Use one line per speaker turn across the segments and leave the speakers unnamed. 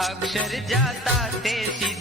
अक्षर जाता ते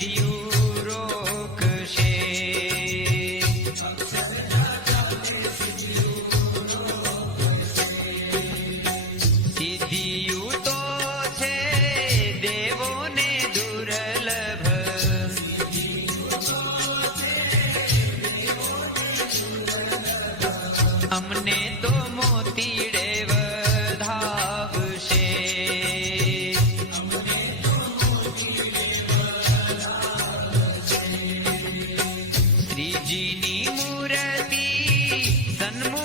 धन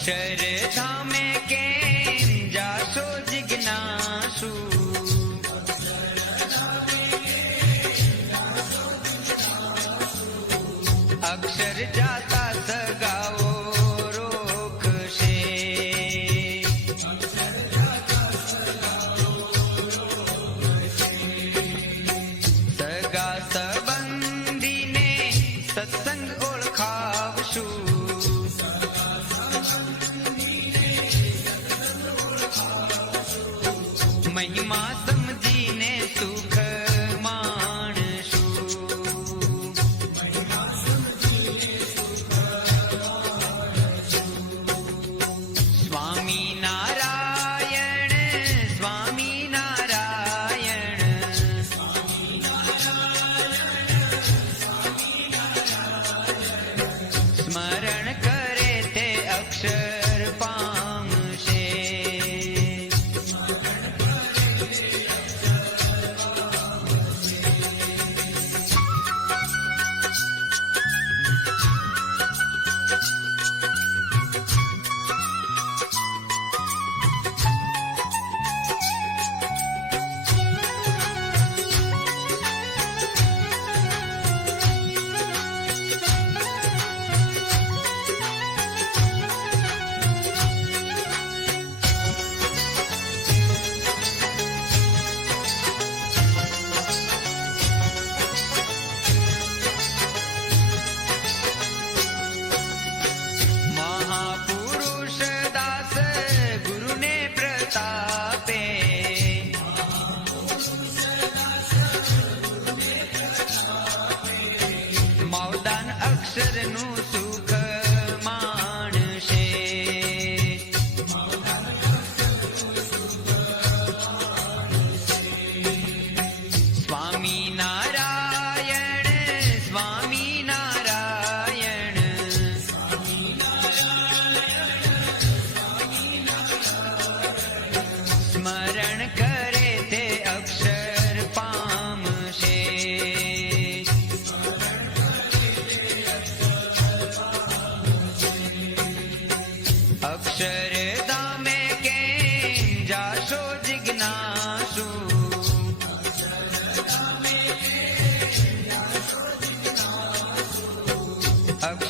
अक्षर धाम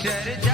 शर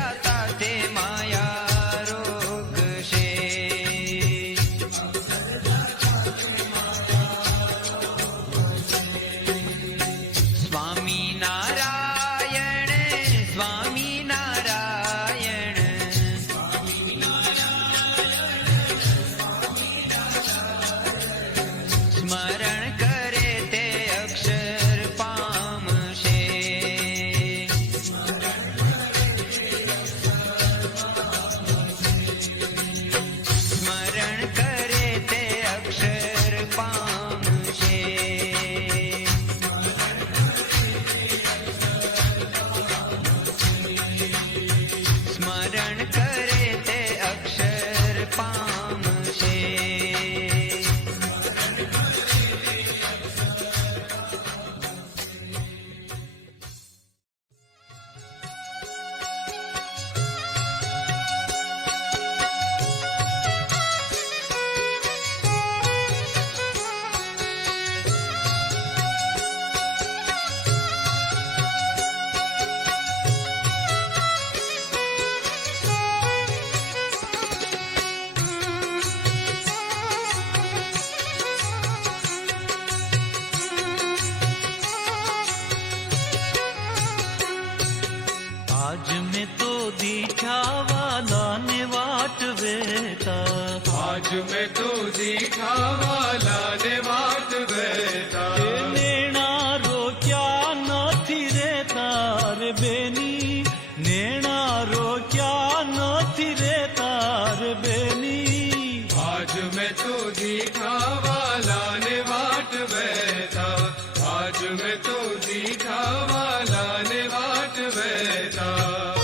લાલાને વાટ વહેતા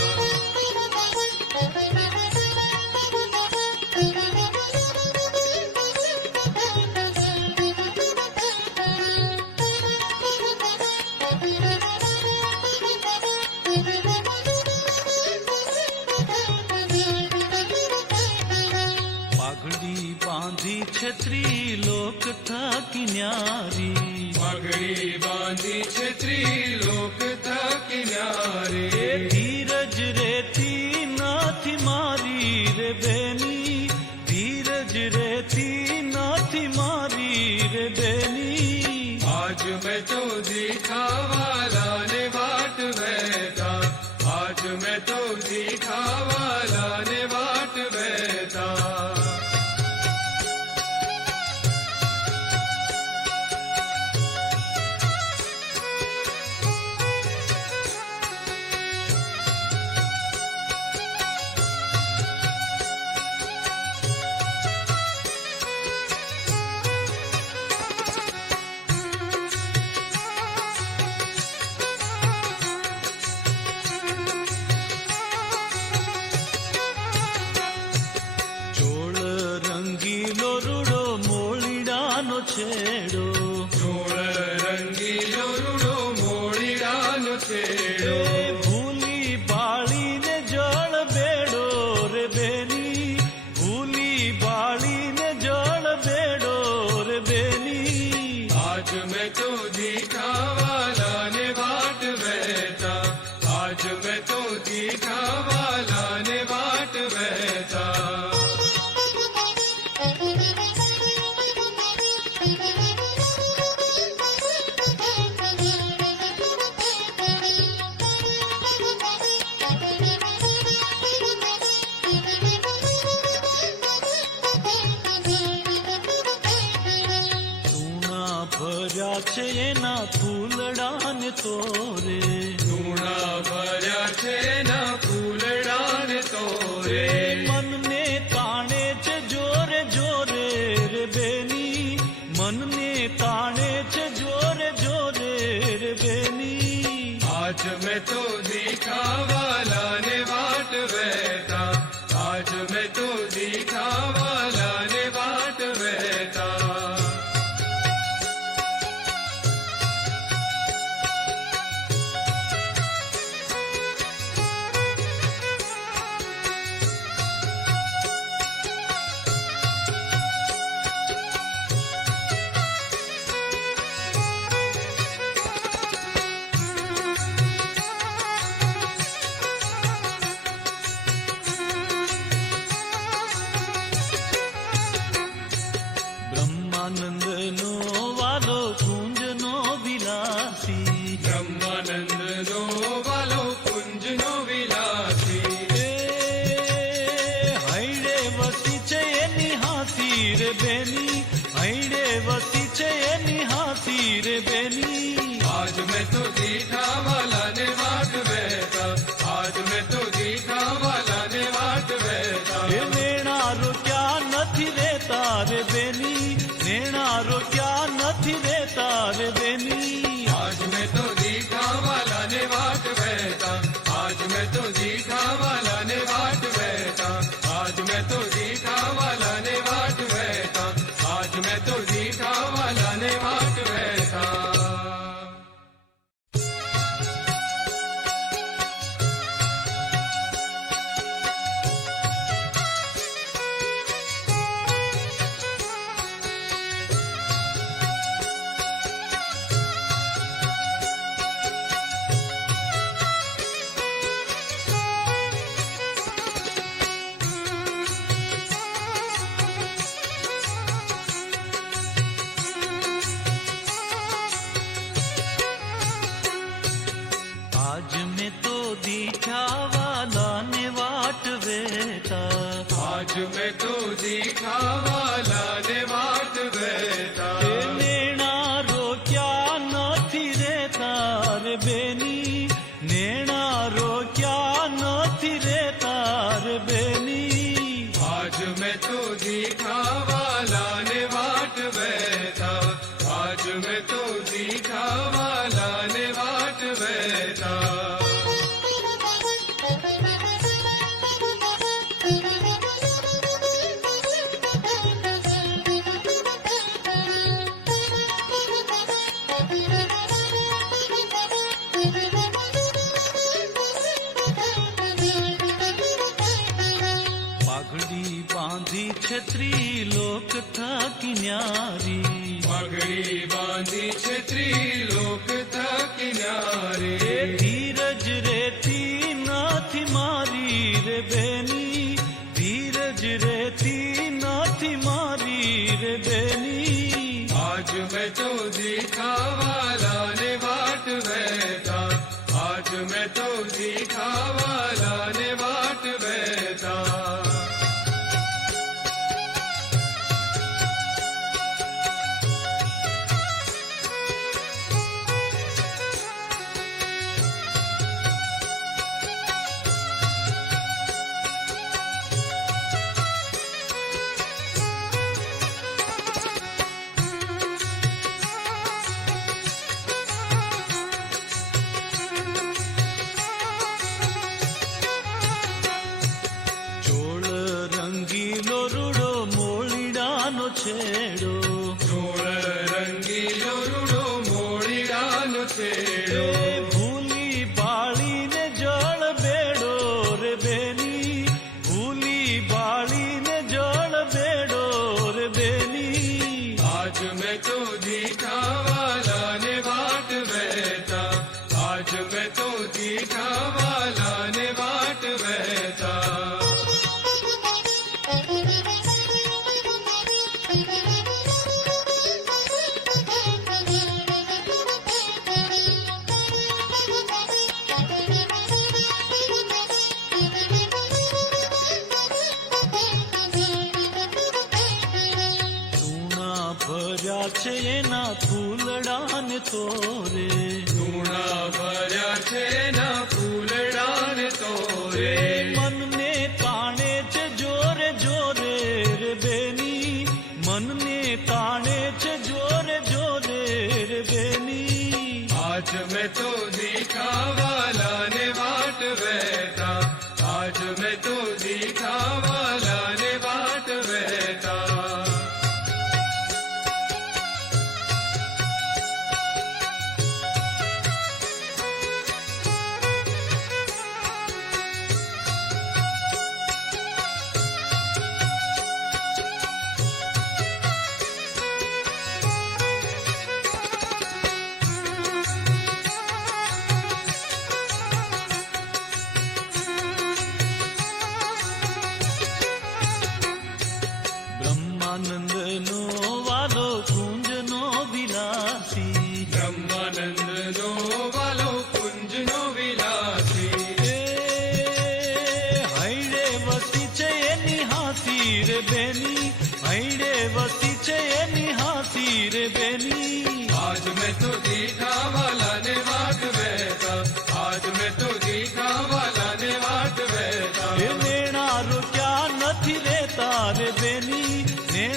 પાઘડી બાંધી છત્રી લોક થાકી ન્યા જેની
આજ મેં તો દેખાવા
nochero. so
ಸ್ತುತಿತ
છે ત્રિલોક થાકી ન્યારી
પગડી બાંધી છે ત્રિલોક થાકી ન્યારી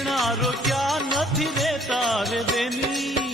દેનારો ક્યાં નથી દેતા રે બેની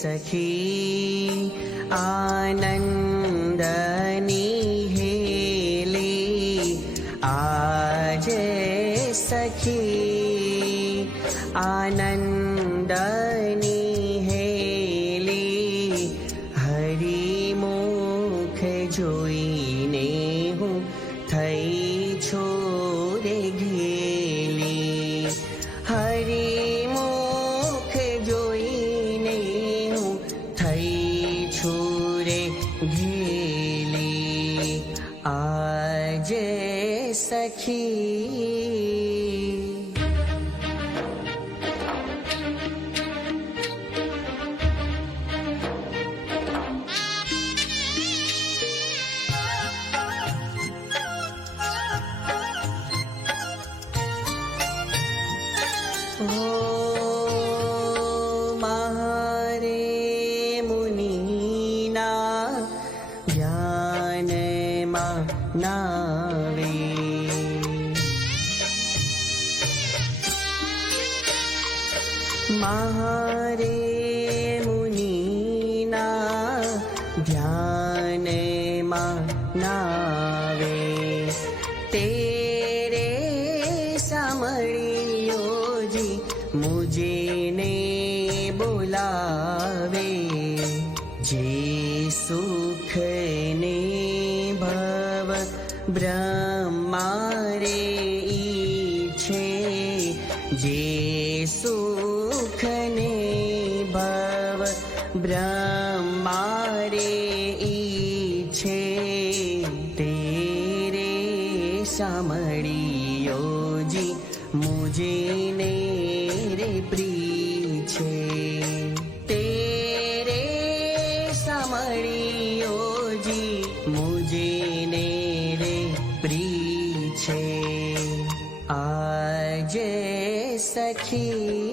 सखी आनन्दनी हेले आज सखी आनन्द આવે જે સુખને ભાવ બ્રા मुझे सखी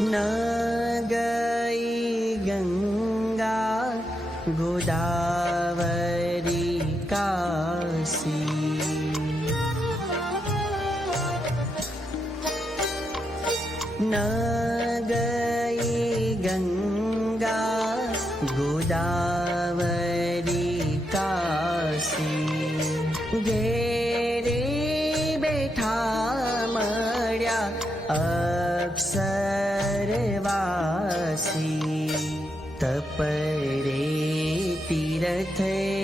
No. गङ्गा गोदावरी काशी गेरे बेठा मड्या अक्षरवासी तपरे तीर्थे